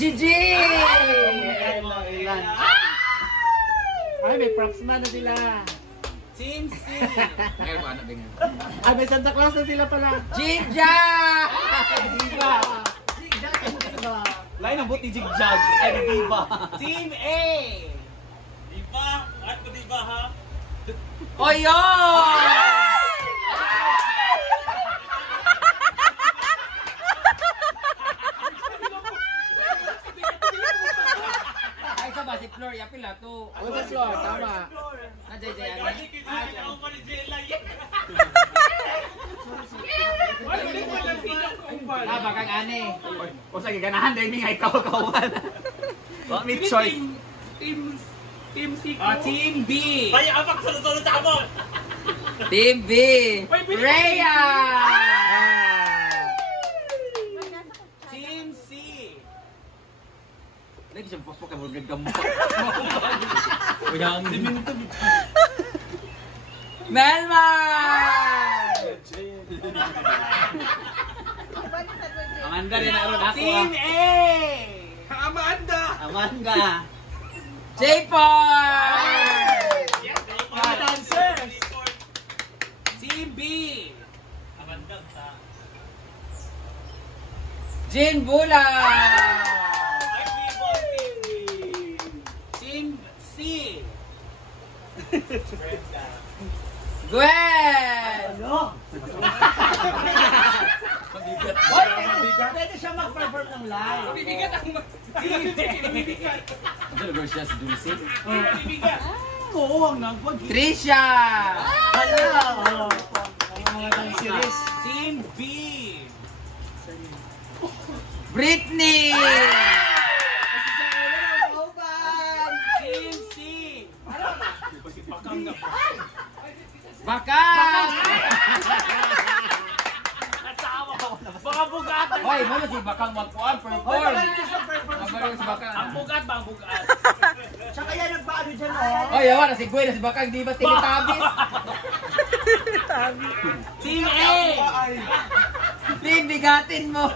GG! Ay, may props man na sila. Team C. Ay, may Santa Claus na sila pala. Jigja! Diba? Lain ang buti jigjag. Ay, diba? Team A. Diba? Ano diba ha? Oyo! Ay, sa ba si Flor? Yapil na to. Ako sa floor, tama. Najay-jay ano? Ah, bakang ane. O sige, ganahan dahil may ikaw-kawan. What me choice? Team C. Team B. Kaya apak sunod-sunod sa amon. Team B. Rhea! Team C. Lagi siya pakpak ka mo naggamot. Melma! Amanda rin na ron ako. Team A. Amanda. J-Paul! Mga dancers! Team B. Jin Bula! Team C. Gwen! Pwede siya mag-perform ng live. Bibigat ang Ano ba siya si Dulce? Oo, ang nagwag. Trisha! Hala! Ang mga tang series. Team B. Britney! Team C. Bakang! Baka bugatan. Hoy, mo si Bakang magpuan, perform. Magaling si Bakang. Ang bugat ba ang bugat? Tsaka yan nagpaano dyan, oh. Hoy, yawa na si Gwen na si Bakang, di ba tinitabis? Team A! Team, bigatin mo.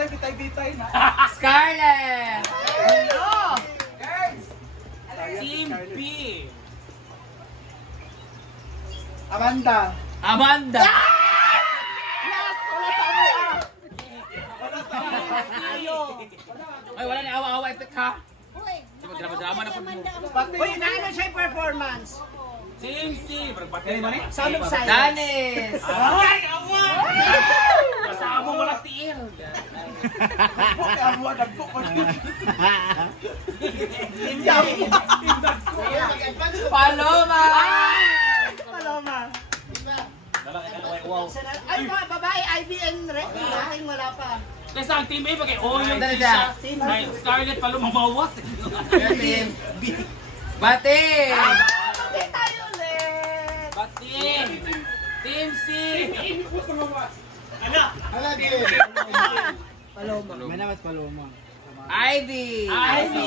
Bitay na. Scarlett! Hello! Girls! Team B! Amanda. Amanda! Ay, wala na awa-awa effect ha? Drama-drama na po mo. Uy, naano siya yung performance? Team C! Sound of silence. Danis! Ay, awan! Kasama mo walang tiil. Paloma! Paloma. Ay, mga babae, Ivy and Recky. Aking wala pa. Kasi ang team A, bagay, oh, yung Dali Trisha. siya. Ay, Scarlett pala mamawas. Team Bati! Hindi tayo ulit. Bati! Team C! Hala, di. Paloma. May namas Paloma. Ivy! Ivy!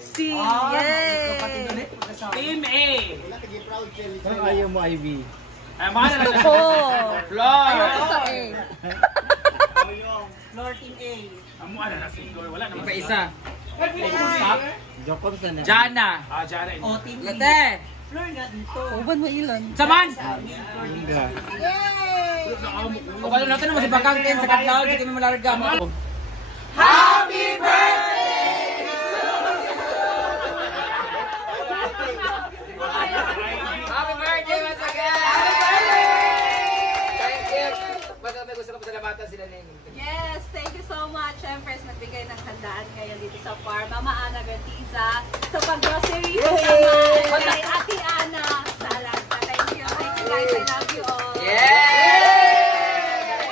Si, yay! Team A! Parang ayaw mo, Ivy. Ay, mga na lang. Flor! Floor Team A. Amo, ano na, single. Wala naman. Iba isa. Jacob sana. Jana! Jara. O, Team A. Late! Floor nga dito. Uban mo ilan? Saman! Yay! O kalo natin naman si Bakang Ken sa Katlaw, hindi kami malarga. Happy birthday! Happy birthday once again! Thank you! Basta may gusto ko pasalamatan sila Nene. Yes, thank you so much. Siyempre, nagbigay ng handaan ngayon dito sa farm. Mama Ana Gartiza. Sa pag-grocery naman kay Ate Ana sa Alaska. Thank you guys. I love you all. Yay!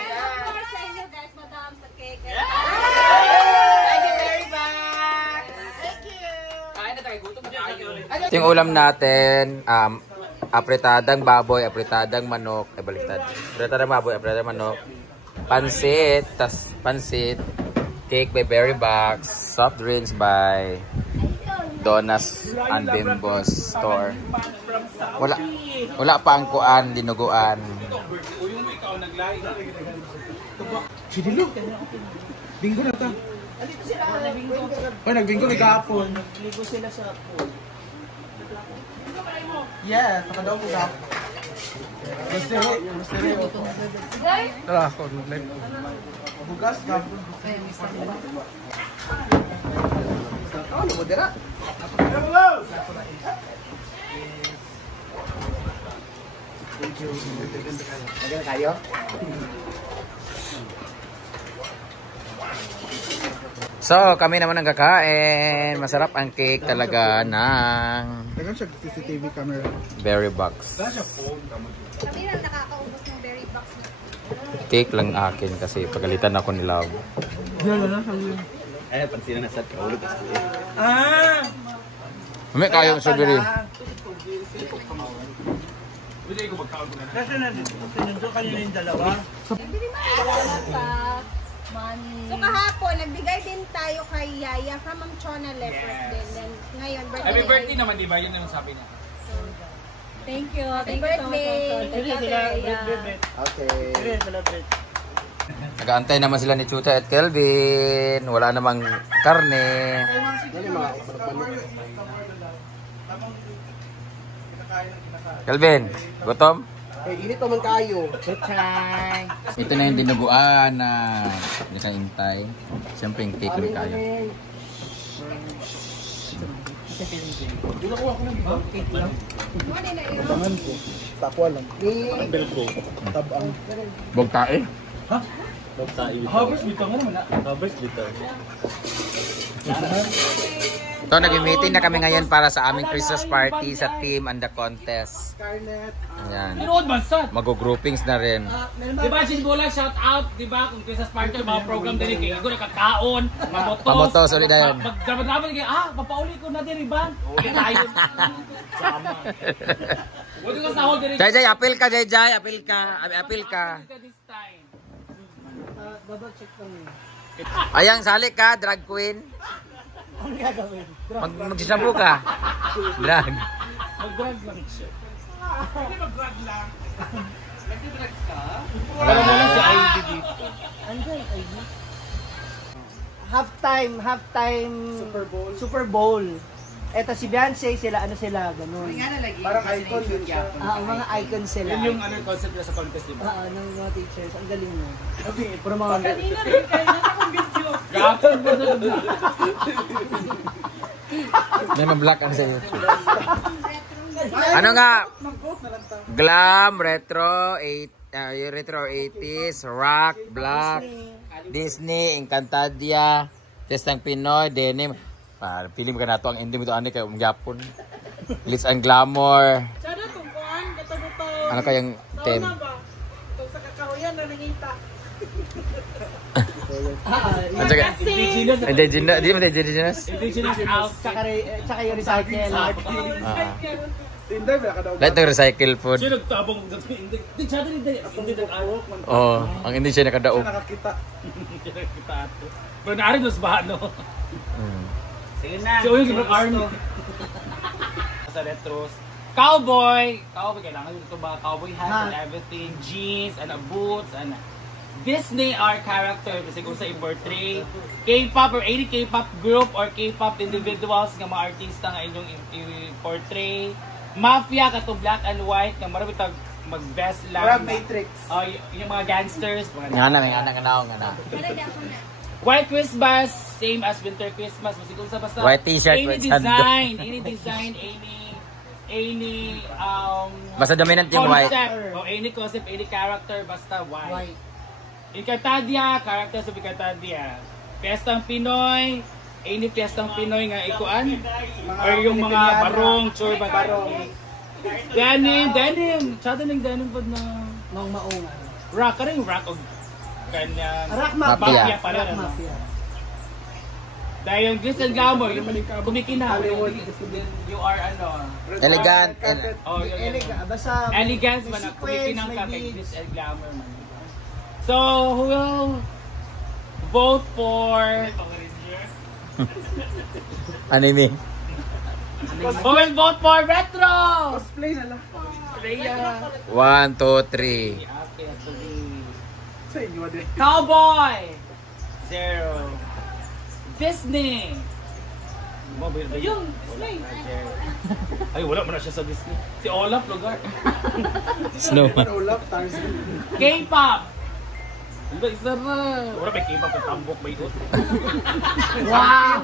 And of course, sa inyo guys, madam, sa cake. Thank you very much! Thank you! Kain na tayo, gutom na tayo. Ito yung ulam natin, apretadang baboy, apretadang manok, baliktad. Apretadang baboy, apretadang manok, pansit, cake by Berry Box, soft drinks by Donas and Bimbo's store. Wala pa ang kuan, dinuguan. Uyong mo ikaw naglaing. Sidilo. Bingo na ta. Oh, nagbingko may kahapon. Nagligo sila sa pool. Yes, nakadaw ko gap. Tara ako, mag-live. Bugas, gap. Ano mo dira? Thank you. Maganda kayo? So, kami naman ang kakain. Masarap ang cake talaga ng Tagan siya CCTV camera. berry box. Kami lang nakakaubos ng berry box. Cake lang akin kasi pagalitan ako ni Love. Ay, pansin na sa kaulog. May kayong strawberry. Kasi nandito kanina yung dalawa. Bili mo salamat sa money. So kahapon, nagbigay din tayo kay Yaya from Ma'am Chona Leopard din. Then, ngayon, birthday. Happy birthday naman, di ba? Yun naman sabi niya. Thank you. Thank you so much. Okay. Nag-aantay naman sila ni Chuta at Kelvin. Wala namang karne. Kelvin, gutom? Init naman kayo. Ito na yung dinuguan na nakaintay. Siyempre yung cake lang kayo. Tangan ko. Takwa lang. Bel ko. Tabang. Bog tae? Harvest bitaw nga naman na. Harvest bitaw. Ito, nag-meeting na kami ngayon para sa aming Christmas party sa team and the contest. Scarlett. Ayan. Tinood man sad. Mag-groupings na rin. Di ba, Chinbola, shout out, di ba, kung Christmas party, mga program din, kaya ko nakakaon, mamotos. Pamotos, ulit na yun. Magdrama-drama, papauli ko na din, Iban. Uli tayo. Sama. Huwag ka sahol din. Jai Jai, apil ka, Jai Jai, apil ka. Apil ka. This time. Double check lang yun. Ayang, sali ka, drag queen. Ano gagawin? Magsisambu ka. Drag. Mag-drag lang siya. Hindi mag-drag lang. Nag-drag ka? Wala mo lang si Ivy dito. Andyan, Ivy. Halftime Super Bowl. Eto si Beyonce, sila ano sila, ganun. Parang icon din siya. Mga icon sila. Yun yung ano concept nila sa contest, di ba? Ng mga teachers. Ang galing mo. Puro mga Kanina rin kayo nasa kong video. Gapon ba sa luna? May ma-black ang sa'yo. Ano nga? Glam, retro, retro 80s, rock, black, Disney, Encantadia, Testang Pinoy, denim. Pilim ka na ito ang hindi mo ito ano kayo magyapon. Glitz and glamour. Ano kayang 10? sa kakahuyan na nangita. Indigenous? Di mo indigenous? Indigenous out. Tsaka yung recycle. Lahat ng recycle food. Siya nagtabong. Hindi siya din. Hindi nag-arok. Oo, ang hindi siya nakadaog. Nakakita. Kita ato. Pero naarin mas baha, no? Sige na. Si Oyong Gibran Army. Sa retros. Cowboy! Cowboy, kailangan ito ba? Cowboy hats and everything. Jeans, and boots, and Disney are character. Kasi kung sa i-portray. K-pop or any K-pop group or K-pop individuals nga mga artista nga inyong i-portray. Mafia, kato black and white. Nga marami tag mag-vest lang. Parang Matrix. Yung mga gangsters. Nga na. White Christmas, same as Winter Christmas. Masigong sa basta. White t-shirt, any white design, Basta dominant yung white. concept, o any concept, any character, basta white. Encantadia, character sa Encantadia. Fiestang Pinoy, any Fiestang Pinoy nga ikuan. Or yung mga barong, churban. Denim. Tsada ng denim po na Maung-maung. rock. Karang rock o kanyang Rock Mafia. mafia pala. Rock Mafia. Dahil yung glitz and glamour, yung kumikina. You are ano. Elegant. Oh, Basta elegance man. may Kumikinang sequence, ka may kay beads. glitz and glamour man. So, who will vote for... Anime. Who will vote for retro? Cosplay na lang. Rhea. 1, 2, 3. Okay, actually. Sa inyo din. Cowboy! 0. Disney. Yung Disney. Ay, wala mo na siya sa Disney. Si Olaf, lugar. Snowman. K-pop. Ano isa na? Wala may K-pop ng tambok, may ikot. Wow!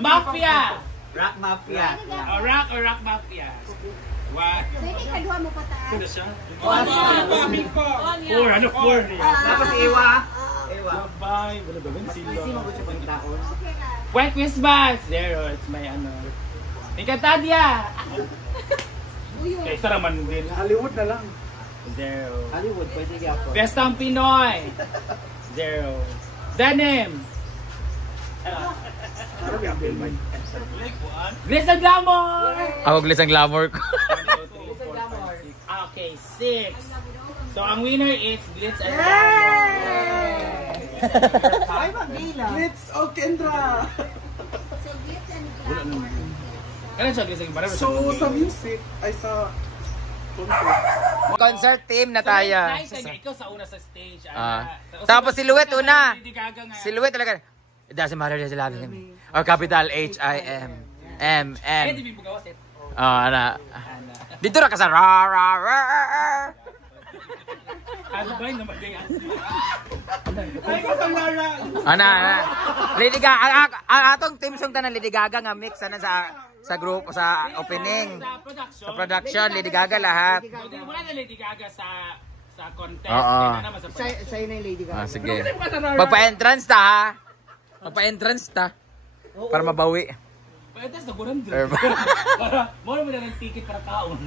Mafia. Rock Mafia. Rock or Rock Mafia. What? Pwede kadua mo pa taas. Ano siya? Four. Ano four? Tapos Ewa. Ewa. Bye. Wala ba ba sila? Kasi magot siya pang taon. Okay ka. White Christmas. Zero. It's my ano. Encantadia. Okay, isa naman din. Hollywood na lang. Zero. Hollywood, pwede ako. Fiestang Pinoy. Zero. Denim. Ano yung film? Glitz and Glamour. Ako glitz ang glamour ko. Okay, 6. So, ang winner is Glitz and Glamour. Ay, Magdila. Glitz o Kendra! So, glitz and glamour. Kailan siya Glitz and Glamour? So, sa music, ay sa Concert team na tayo. Ikaw sa una sa stage. Tapos silhouette una. Lady Gaga nga. Silhouette talaga. It doesn't matter if you love him. Or capital H-I-M. M-N. Hindi mo gawa set. Ana. Dito na ka sa ra ra ra. Ano ba yun naman ganyan? Ana. Lady Gaga. Ang atong team song tanan Lady Gaga nga mix ana sa group sa opening. Sa production Lady Gaga lahat. Hindi mo na Lady Gaga sa contest. Oo. Kaya naman sa Sa'yo na yung Lady Gaga. Sige. Magpa-entrance ta ha. Magpa-entrance ta. Para mabawi. Pwede sa guran doon. Para, mo na lang ticket para kaon.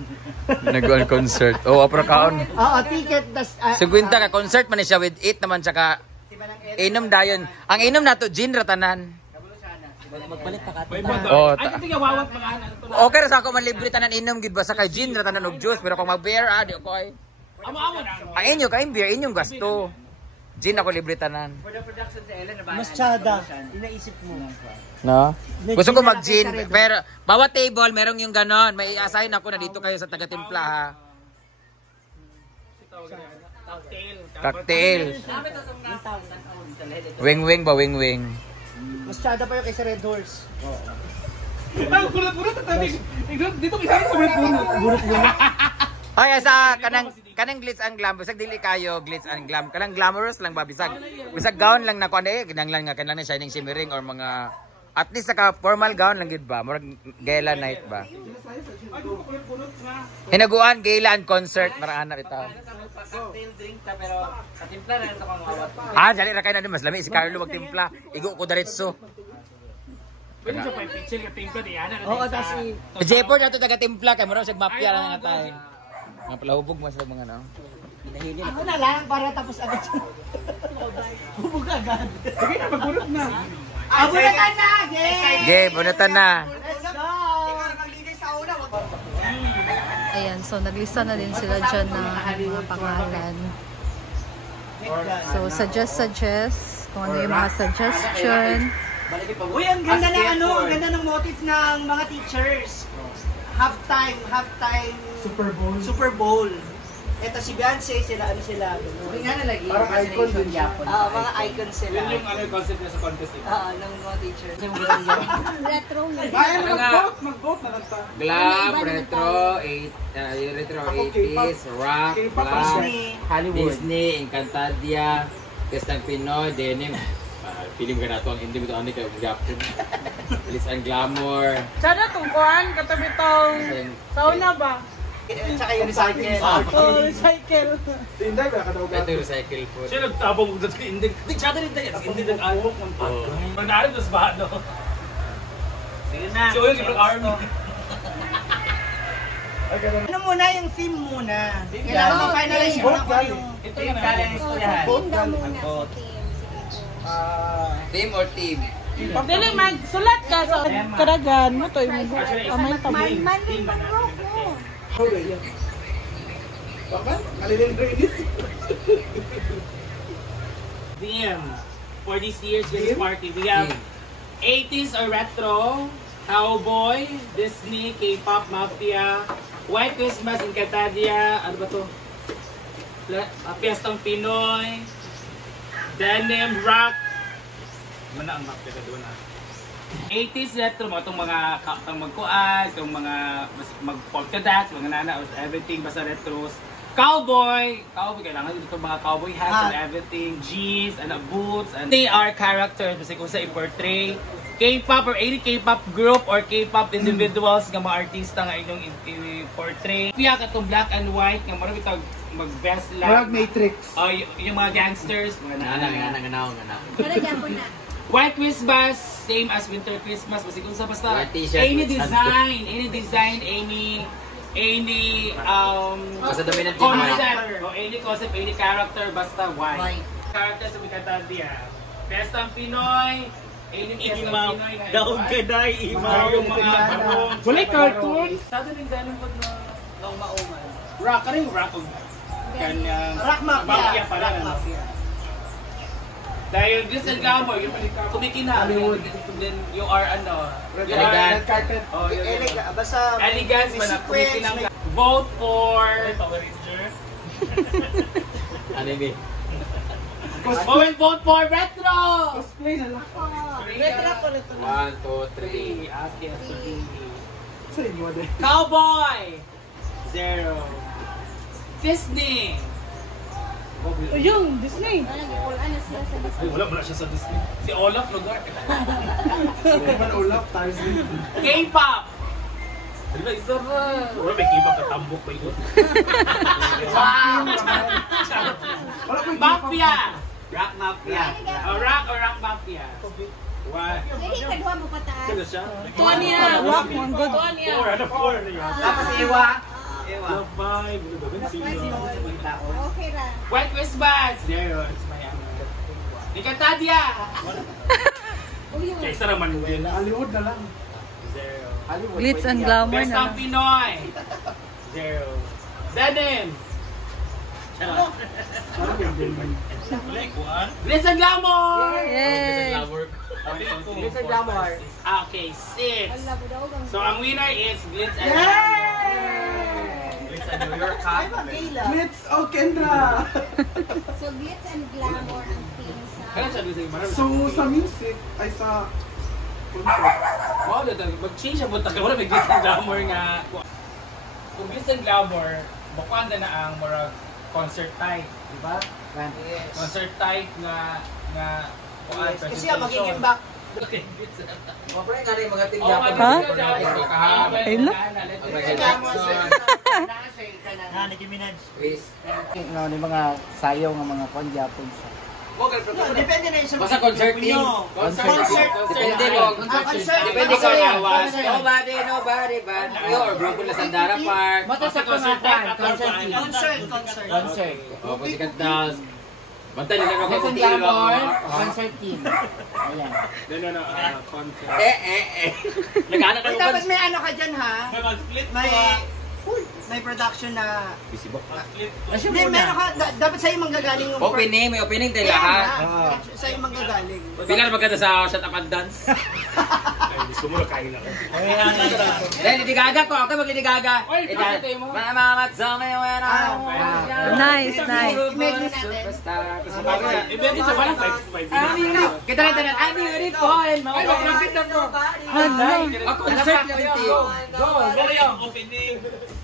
Nag-on concert. Oh, para kaon. Oo, ticket. 50 ka concert man siya with 8 naman tsaka inom dayon. Ang inom nato gin ratanan. Magpalit pa ka. Oh, Ay, ito nga wawat mga anak. okay ra sa ako man libre tanan inom gid ba sa kay gin ratanan og juice pero kung mag-beer di ko ay. Amo-amo na. Ang inyo kay beer inyong gasto. Gin ako libre tanan. For the production sa Ellen, na ba? Mas tsada. Inaisip mo. No? Gusto ko mag-gin pero bawat table merong yung ganon. May assign ako na dito kayo sa taga-timpla ha. Cocktail. Wing-wing ba wing-wing? Mas tsada pa yung kaysa Red Horse. Ang gulat-gulat at dito isa sa bunot-bunot. Ay sa kanang glitz and glam bisag dili kayo glitz and glam kanang glamorous lang ba bisag gown lang na kuan kinahanglan nga kanang shining shimmering or mga at least saka formal gown lang gid ba murag gala night ba hinaguan gala and concert marana bitaw Cocktail drink ta, pero sa timpla na ito kang mawat. dali ra kay na mas lami si Carlo magtimpla igo ko diretso Pwede siya pa i-pitchil ka timpla di ana. Oo, tas Jepor na to taga timpla kay murag sig mafia lang nga tay nga palahubog mo sa mga no ako na lang para tapos agad siya. Hubog agad. Sige na, magbunot na. Abunatan na! ge bunatan na Let's go! Ikaw na maglinis sa una. Ayan, so naglista na din sila dyan ng mga pangalan. So, suggest kung ano yung mga suggestion. Uy, ang ganda ng ano, ang ganda ng motif ng mga teachers. Halftime Super Bowl. Ito si Beyonce, sila ano sila. Hindi nga nalagi. Parang icon din Japon. Mga icon sila. Yun yung ano yung concept niya sa contest eh. Ng mga teachers. Retro na. Ay, mag-vote na lang ta. glam retro retro 80s rock glam Disney Encantadia Fiestang Pinoy denim feeling ka na to ang hindi mo to ano kayo Japon Glitz and Glamour Sana tungkuhan, katabi tong sauna ba? Tsaka yung recycle. Recycle. Si Inday, wala ka daw ito yung recycle food Siya nagtabong dito kay Indig. Di chata rin tayo. Hindi nag-alok ng pag. Manalo dos ba no? Sige na. Si Oil yung army. Ano muna yung theme muna? Kailangan mo finalize mo na kung yung... Ito yung kala ng istoryahan. Team daw muna sa team. team or team Dili magsulat ka sa kadagan mo to yung amay tabi. Man din mag-rock mo. Baka? Kaliling Brainis? DM. For this year's Christmas party, we have 80s or retro, cowboy, Disney, K-pop, mafia, White Christmas, Encantadia, ano ba to? Fiestang Pinoy, denim, rock, Mana ang mapya ka doon na. 80s retro mo itong mga magkuan, itong mga mag-polka dots, mga nana, everything basta retros. Cowboy, kailangan dito mga cowboy hats and everything, jeans, and boots, and they are characters kasi kung sa i-portray K-pop or any K-pop group or K-pop individuals nga mga artista nga inyong i-portray. Kaya ka itong black and white nga marami itong mag-vest lang. Marag Matrix. Yung mga gangsters, mga nana. Wala dyan po na. White Christmas, same as Winter Christmas, basta White t-shirt, any white design, any Basta dominant concept, o any concept, any character, basta white. Character sa Mikatan diya. Pestang Pinoy, any Pestang Pinoy. Daog ka dahil, imaw. Yung mga barong. Wala cartoon. Sado rin ganun pag naumaungan. Rock, karing rock. Kanyang Rock Mafia. Mafia pala. Dahil this and glamour, yung kumikina, then you are Elegant. Basta elegance ba na kumikina. Vote for Power Ranger. Anime. Vote for Retro! Cosplay na lang. retro. 1, 2, 3. Sa inyo din. Cowboy! 0. Disney! O yung Disney. Ano sila sa Disney? Wala siya sa Disney. Si Olaf lugar. Iban ulap, Tarzan. K-pop! Wala isa ba? Wala may K-pop na tambok ba yun? Mafia! Rock Mafia. Rock or Rock Mafia? What? Hindi ka duha mo pataas. Kaya siya? Tuanya. Rock mo. Good. Tuanya. 4 na yun. Tapos iwa. The 5. Okay ra. White Christmas! 0. It's my Nikatadia! Kaysa naman din. Hollywood na lang. 0. Glitz and glamour Best na ang lang. Pinoy! 0. Denim! Glitz and glamour! Yay! Glitz and glamour. Okay, 6. So ang winner is Glitz and Yay! glamour. Glitz and New York Cup. Glitz o Kendra. So, glitz and glamour ang team Kaya sa... siya gusto yung So, sa music, ay sa concert. wow, mag-change siya punta. Wala may Glitz and glamour nga. Kung Glitz and glamour, bukuan na ang murag concert type, di ba? Yes. Concert type nga kuan Kasi ang magiging back. Mapre na rin mga tingga. Ha? Ayun Na, Nicki Minaj. Ni mga sayaw ng mga konjapon sa. Depende na yung sa Basta concert team. Concert. Depende ko. Concert. Depende ko awas. Nobody but you or grupo na Sandara Park. Mata sa concert Concert. O, pasikat na. Bantay nila na Glitz and glamour, concert team. Ayan. No, concert. Nag-anak ka Tapos may ano ka dyan ha? May production na... Hindi, meron ka, dapat sa'yo manggagaling yung... Opening, may opening tayo Kaya lahat. nga, sa'yo manggagaling. Pila na maganda sa shut up and dance. Gusto mo na kain lang. Dahil Lady Gaga ko, ako mag-Lady Gaga. Oy, bakit tayo mo? Mamamat sa may wena. Nice, nice. Imagine natin. Superstar. Ibig sa walang 5 Kita rin tanan, I'm beautiful. Mga kapit ako. Ako, concert na rin team. Go yung opening.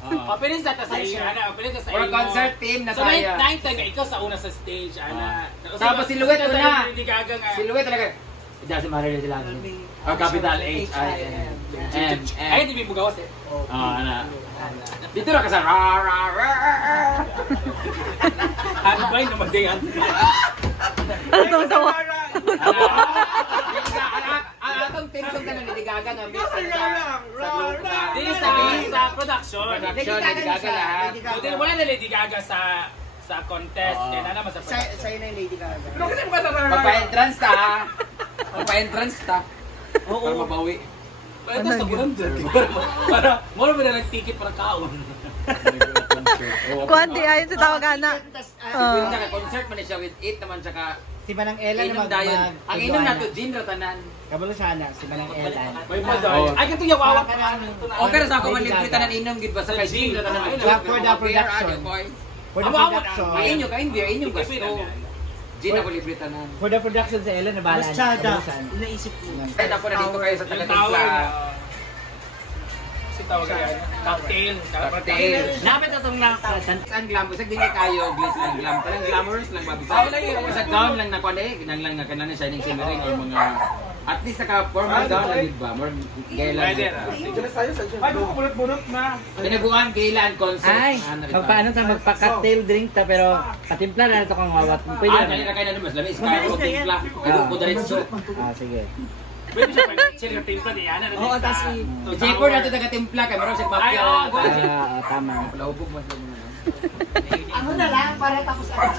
Opening sa iyo, ana. Opening sa Or iyo. concert team na So, tayo. 9 taga ikaw sa una sa stage, ana. Tapos silhouette ko na. Hindi gaga nga. Silhouette talaga. Hindi si Maria sila. Or capital H-I-N. Ay, hindi mo gawas eh. Ana. Dito na ka sa ra ra ra. Ano ba yung naman yan? Ano tawa? Ang atong team kung ka na Lady Gaga na mix sa group na. This sa production. Production, Lady Gaga lahat. Hindi, wala na Lady Gaga sa contest. Kaya na naman sa production. Sa'yo na yung Lady Gaga. Magpa-entrance ta ha. Magpa-entrance ta. Para mabawi. Ito sa gulang dyan. Para, mura mo na nag-ticket para kaon. Kuwanti ayon sa tawagan na. Yung concert man siya with 8 naman tsaka Si Manang Ella inom dayon. Ang inom na to gin ratanan. Kabalo siya na, si Manang Ella. May madal. Ay, kanto yung wawa pa namin. Okay ra sa ako man libre tanan inom gid ba sa kay gin ratanan. For the production. For the production. Inyo ka in beer, inyo gasto. Gin ako libre tanan. For the production sa Ellen, nabahala. Mas tsada. Inaisip ko. Kaya ako na dito kayo sa Yung taga-timpla. tawag. Kasi tawag yan. Cocktail. Cocktail. Napit na itong Ang glam, isang din kayo, gliss lang glam. Parang glamorous lang mabisa. Ako lang yun. Sa gown lang na kuwan eh, lang na kanan shining shimmering or mga at least naka-formal gown lang yun ba? More gaya lang. Pwede. Ay, bunot-bunot na. Pinaguan, kailan, concert. Ay, paano sa magpa-cocktail drink ta pero patimpla na ito kung mawat. Pwede Ah, na. kaya na kayo na mas lamis. Kaya ko timpla. Kaya ko diretso. Ah, sige. Pwede siya pag-chill ng timpla di yan. Oo, tas si... Jaypur na ito taga-timpla. Kaya meron siya Ay, mafia. oo, go. Tama. Laubog mas lang. Ano na lang, para tapos agad.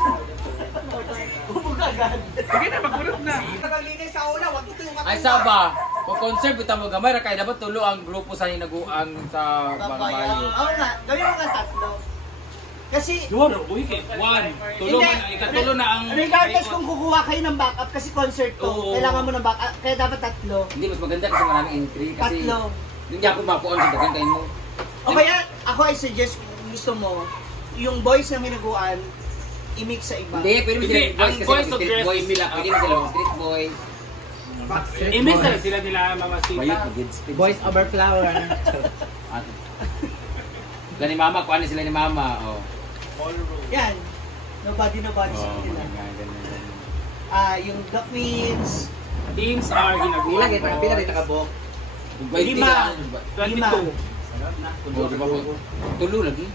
Bubog agad. Sige na, magbunot na. Pagalinis sa una, wag ito yung Ay saba, kung concert kita mo gamay ra kay dapat tulo ang grupo sa hinaguan sa Bagabayo. Oo nga, gawin mo nga tatlo. Kasi, Yun, uy, one. Tulo Hindi. man, ikatulo na ang... regardless kung kukuha kayo ng backup, kasi concert to, Oo. kailangan mo ng backup, kaya dapat tatlo. Hindi mas maganda kasi maraming entry kasi Tatlo. hindi ako mapuon sa dagan kayo mo. O kaya, ako I suggest kung gusto mo, yung boys na hinaguan, i-mix sa iba. Hindi, pero Hindi, sila ang boys kasi boys mga to street dress boys is sila, pwede mo sila mga street boys. Imbis na sila nila mamasita. Boys over flower. At sila ni mama, kuha na sila ni mama. Oh. Yan. Nobody sa kanila. Yung The Queens, Teams are ginagawa. Pila kita kabok. Lima. 22. Tulo lagi.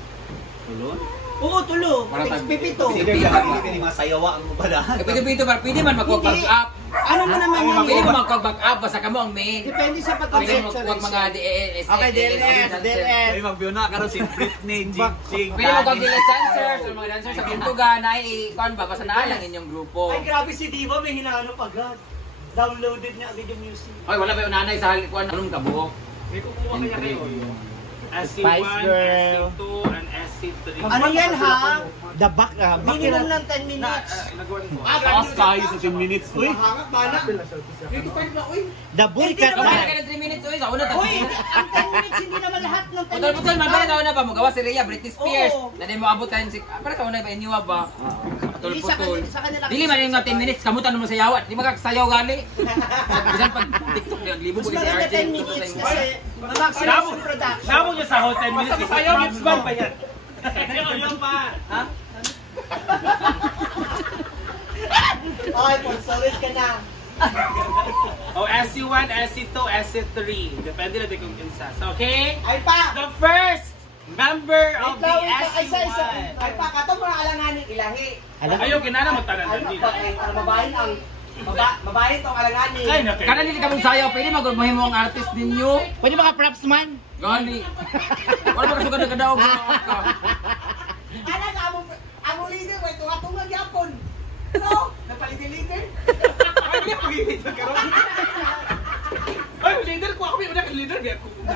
Oo, tulo. Parang Pipito. Hindi masayawa ang mabala. Pwede man mag-back up. Ano mo naman yung... Pwede mo mag-back up, basta ka mo ang main. Depende sa Pwede mo pag-conceptualize. mag mga DLS. Okay, DLS. Ay magbiyo na karon si Britney, Jig. Pwede mo mag-DLS dancers or mga dancers sa Pintugan na i-con ba, basta naalang inyong grupo. Ay, grabe si Diva, may hinahanap agad. Downloaded niya agad yung music. Ay, wala ba yung nanay sa halikuan? Anong kabuok? May kukuha kaya kayo. SC1, Spice Girl. SC2, and SC3. Ano yan ha? The back, Minimum ng 10 minutes. Taas tayo sa 10 minutes. Uy, Mahanga, bala. the bulkat Hindi naman Wala man. ka na 3 minutes, uy. Sa una, Uy, ang 10 minutes, hindi naman lahat ng 10 minutes. Putol-putol, man ba na una ba? Magawa si Rhea, Britney Spears. Oo. Na di mo abot tayo si... Para sa una ba, inyuwa ba? Hindi, sa Putol-putol. kanila- sa kanila- Dili man yung 10 minutes, kamutan mo sa yawat. Di magkakasayaw gali. Bisan pag TikTok, libo Mas po si maganda RJ. 10 minutes kasi ma-maximize yung production. Namo niya sa hotel minutes. Basta kayo, mix band pa yan. Ayun pa. Ha? Okay, Ponsolit ka na. Oh, SC1, SC2, SC3. Depende natin kung kinsa. So, okay? Ay pa! The first member of the Ay, isa. SC1. Ay pa, katong mga alanganin ilahi. Ayaw, kinana mo tanan Ay, dito. mabahin ang... Mabahin tong alanganin. Ay, natin. Kana nili ka mong sayaw, pwede magurmahin mo ang artist ninyo. Pwede mga props man. Gani. Wala ba kasugad na kadaog ka? Ana ka amo leader way tunga-tunga gyapon. No, napaliti-leader. Ay, hindi pag-ibig ka ron. Ay, leader ko ako. May leader. Kaya ko na.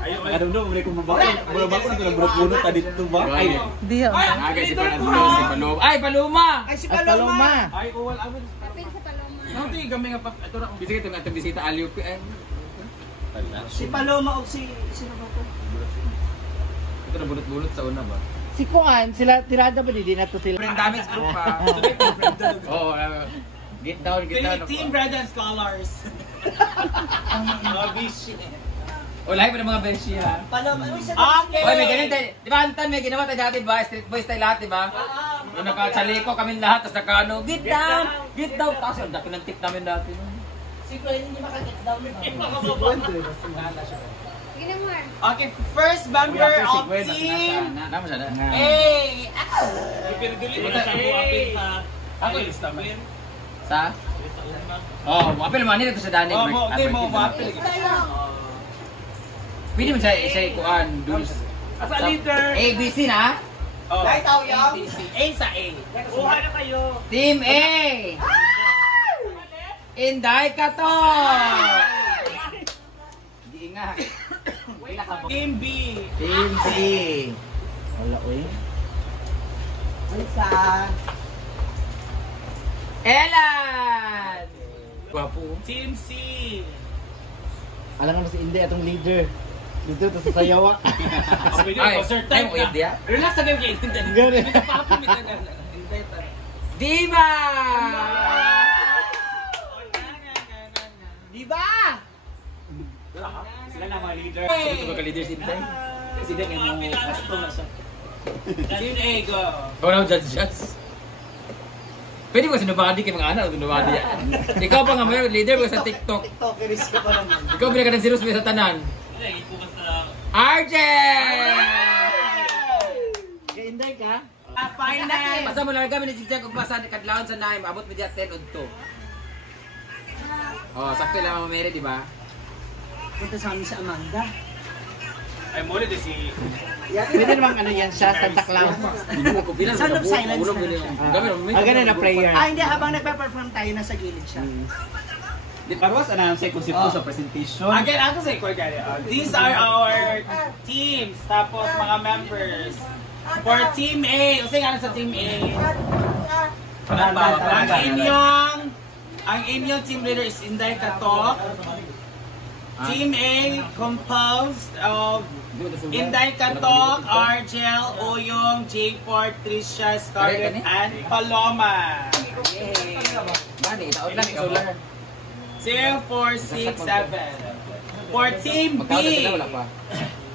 Ayaw, I don't know, may kumabak. Kumabak na ito, bunot na dito ba? Ay, Di yan. agay si Paloma. Si Paloma. Ay, Paloma! Ay si Paloma. Ay, uwal amin. Kapin sa Paloma. Nang ti gamay nga pa. Ito na. Bisita itong atong bisita aliw. Si Paloma o si sino ba to? Ito na bunot-bunot sa una ba? Si Kuan, sila tirada ba di na to sila? Friend damage group pa. Oo, get down, get down. Team Bread and Scholars. Lavish. O, lahi pa ng mga beshi ha. Paloma. Uy, sa Okay. Oy, may ganun tayo. Di ba, Anton, may ginawa tayo dati ba? Street boys tayo lahat, di ba? Yung nakachaliko kami lahat, tapos nakaano, get down, get down. Tapos ang daki ng tip namin dati. si Gwen hindi makakit down. Sige na, Mar. Okay, first member of team Nama siya na. A. Pinagdili mo sa apil sa ako lista mo. Sa? Oh, apil man nito sa Dani. Oh, okay mo apil. Pwede mo siya ikuan dun sa Asa leader? ABC na? Oh. Dahil tao yan. A sa A. Kuha na kayo. Team A! Inday ka to! Di nga. Team B. Team C. Wala, uy. Sa... Elan! Gwapo. Team C. Alam mo si Inday atong leader. Dito to sa sayawa. Okay, Ay, concert ay, time mo yun na. diya? Relax na game kayo. Gani. Diva! Diba? Sila na mga leader. Sino ka leader si Intay? Sila yung mga gasto na siya. Sino ego? Ikaw na judge. Pwede mo sinubadi kay mga anak, sinubadi yan. Ikaw pa nga may leader mo sa TikTok. TikTokeris ka pa naman. Ikaw binaka ng zeros sa tanan. RJ! Kainday ka? Final! Basta mo lang kami ni Jijag kung basa kadlawon sa naim, abot mo dyan 10 o 2. Oh, sakto lang mga Mary, di ba? Punta sa amin sa Amanda. Ay, muli din si... Pwede namang ano yan siya, Santa Claus. Sound of silence na siya. Ganun na prayer. Hindi, habang nagpa-perform tayo, nasa gilid siya. Di parwas, ano ang konsepto sa presentation? Again, ako sa these are our teams, tapos mga members. For Team A, kasi nga sa Team A. Ang inyong team leader is Inday Katok. Team A composed of Inday Katok, Argel, Oyong, J4, Tricia, Scarlett, and Paloma. Bani, taon lang ikaw lang. 2, 4, 6, 7. For Team B,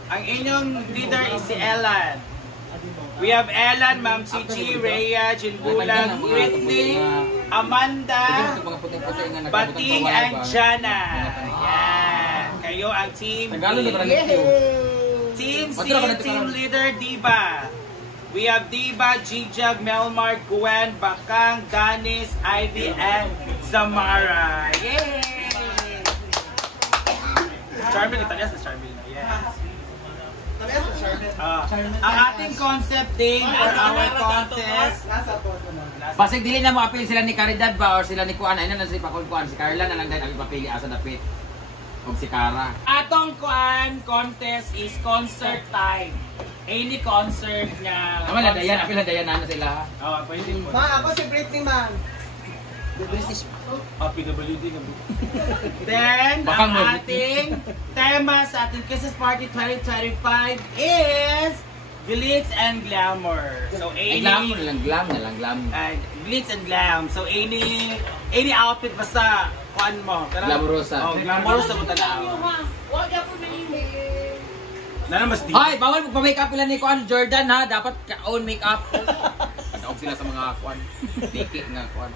ang inyong leader is si Ellen. We have Ellen, Ma'am Chichi, Rhea, Jinbulang, Whitney, Amanda, Bating, and Jana. Yan. Kayo ang Team B. Team C, Team Leader Diva. We have Diva, Jijag, Melmar, Gwen, Bakang, Ganis, Ivy, and Zamara. Yay! Charmin, italias na Charmin. Yes. Ang ating concept name for our contest. Pasig dili na mo apil sila ni Caridad ba or sila ni Kuan, ay na lang sila pakulkuan si Carla na lang din ang ipapili asa dapit. Og si Cara. Atong Kuan contest is concert time. Any concert nga. Tama lang dayan, apil na dayan na sila. Oh, pwede mo. Ma, ako si Britney, ma'am. The British. PWD na mo. Then, ang ating tema sa ating Kisses Party 2025 is Glitz and Glamour. So, any... Glam. Glitz and Glam. So, any outfit basta kuan mo. Glamorosa. Oh, glamorosa mo talaga. Nana mas di. Hoy, bawal mo pa-makeup ilan ni Kuan Jordan ha. Dapat ka-own makeup. Naog sila sa mga Kuan. Tiki nga Kuan.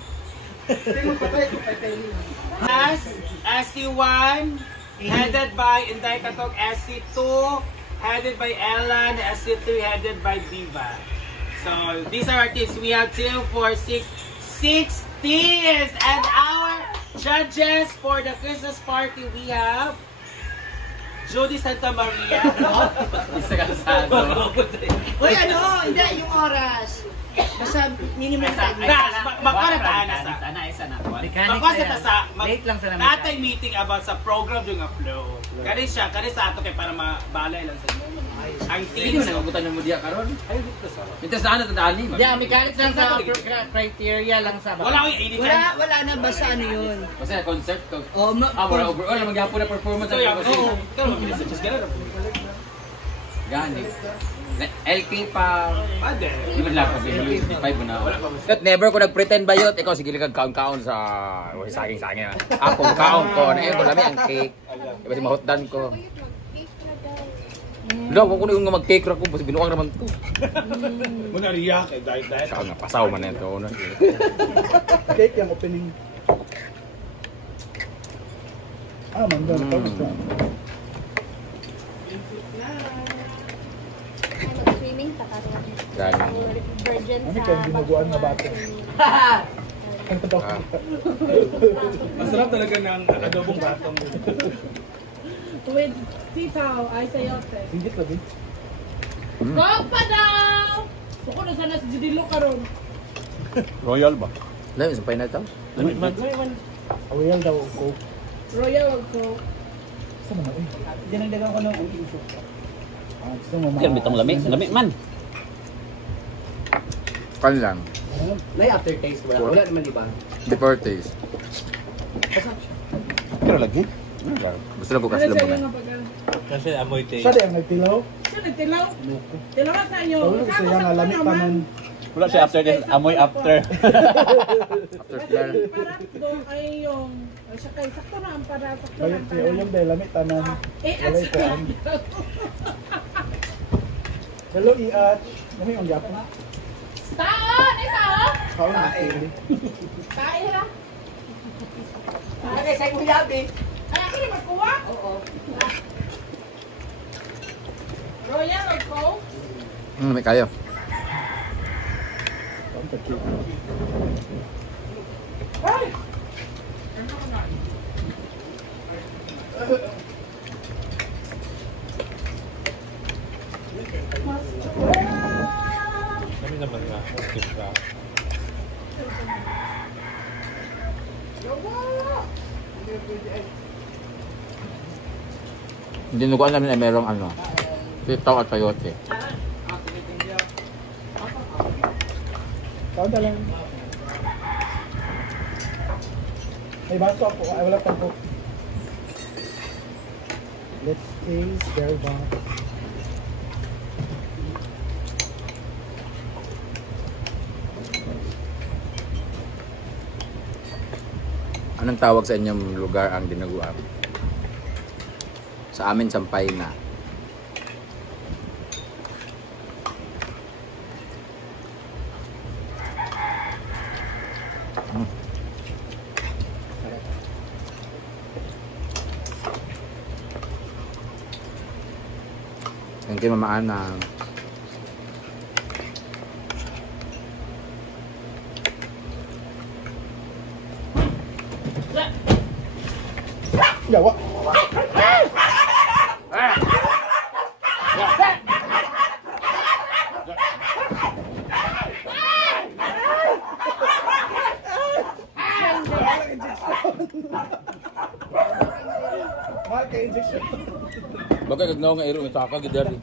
As SC1, headed by Inday Katok, SC2, headed by Ellen, SC3, headed by Diva. So, these are our teams. We have 2, 4, 6 teams! And our judges for the Christmas party, we have Jody Santa Maria. Isa ka sa ano. Uy, ano? Hindi, yung oras. Basta minimum time. Magkarataan na sa. Late lang sa namin. Natay meeting about sa program yung flow. Kani siya, kani sa ato kay para mabalay lang sa inyo. Ang team. Hindi mo nagubutan ng media karon. Ay, dito sa. Ito saan na tandaan ni? Yeah, mechanics lang sa criteria lang sa. Wala akong editan. Wala na, basta ano yun. Basta concert ko. Oh, wala overall magyapon na performance sa Oo. Pero mabilis just ganun. Gani. LK pa. Pwede. Di ba lang kasi 5 na. Never ko nag-pretend ba yun? Ikaw sige kag kaon-kaon sa saging-saging. Ako kaon ko na ko lami ang cake. Diba si mahotdan ko. Daw ko kuno nga mag-cake ra ko basta binuang naman to. Muna riya kay diet. Sa nga pasaw man ito na. Cake yung opening. Manda na Swimming pa karon. Gani. Virgin ano kaya ginuguan nga bata? Masarap talaga ng adobong batong. With sitaw, ay sayote. Hindi pa din. Coke pa daw! Suko na sana si Judilo karon. Royal ba? Lain sa pineapple. Royal daw ko. Royal of Coke. Saan naman eh? Dinagdagan ko ng unting soup. Gusto mo Yan, bitong lami man. Kan lang. May aftertaste ba? Wala naman di ba? Before taste. Pero lagi? Gusto lang ko kasi Ano lang sa'yo muna. nga pagka? Kasi amoy taste. Siya di ang nagtilaw? Siya nagtilaw? Tilaw ka sa inyo. Tawag ko siya nga lamit pa nun. Wala siya after this, amoy after. After smell. Parang doon ay yung siya kay sakto na ang para sakto Bayot na. si Uyong dahil lamit tanan. At Walay kaan. Hello, Iat. Ano yung Japon? Taon! Ito! Kaon na sili. Tayo na. Okay, sa'yo mo yabi. Ay, ako rin magkuha? Oo. Royal or Coke? May kayo. Kaon ka cute. Ay! Kami naman nga. Skip ka. Dinuguan namin ay merong ano, sitaw at sayote. Kaon na lang. May baso ako. Ay, wala pang cook. Let's taste their box. Anong tawag sa inyong lugar ang dinuguan? Sa amin, sampay na. Thank you, Mama Ana. Yawa! Mahal ka injection. Bagay kagnaw nga iro, may taka gidari.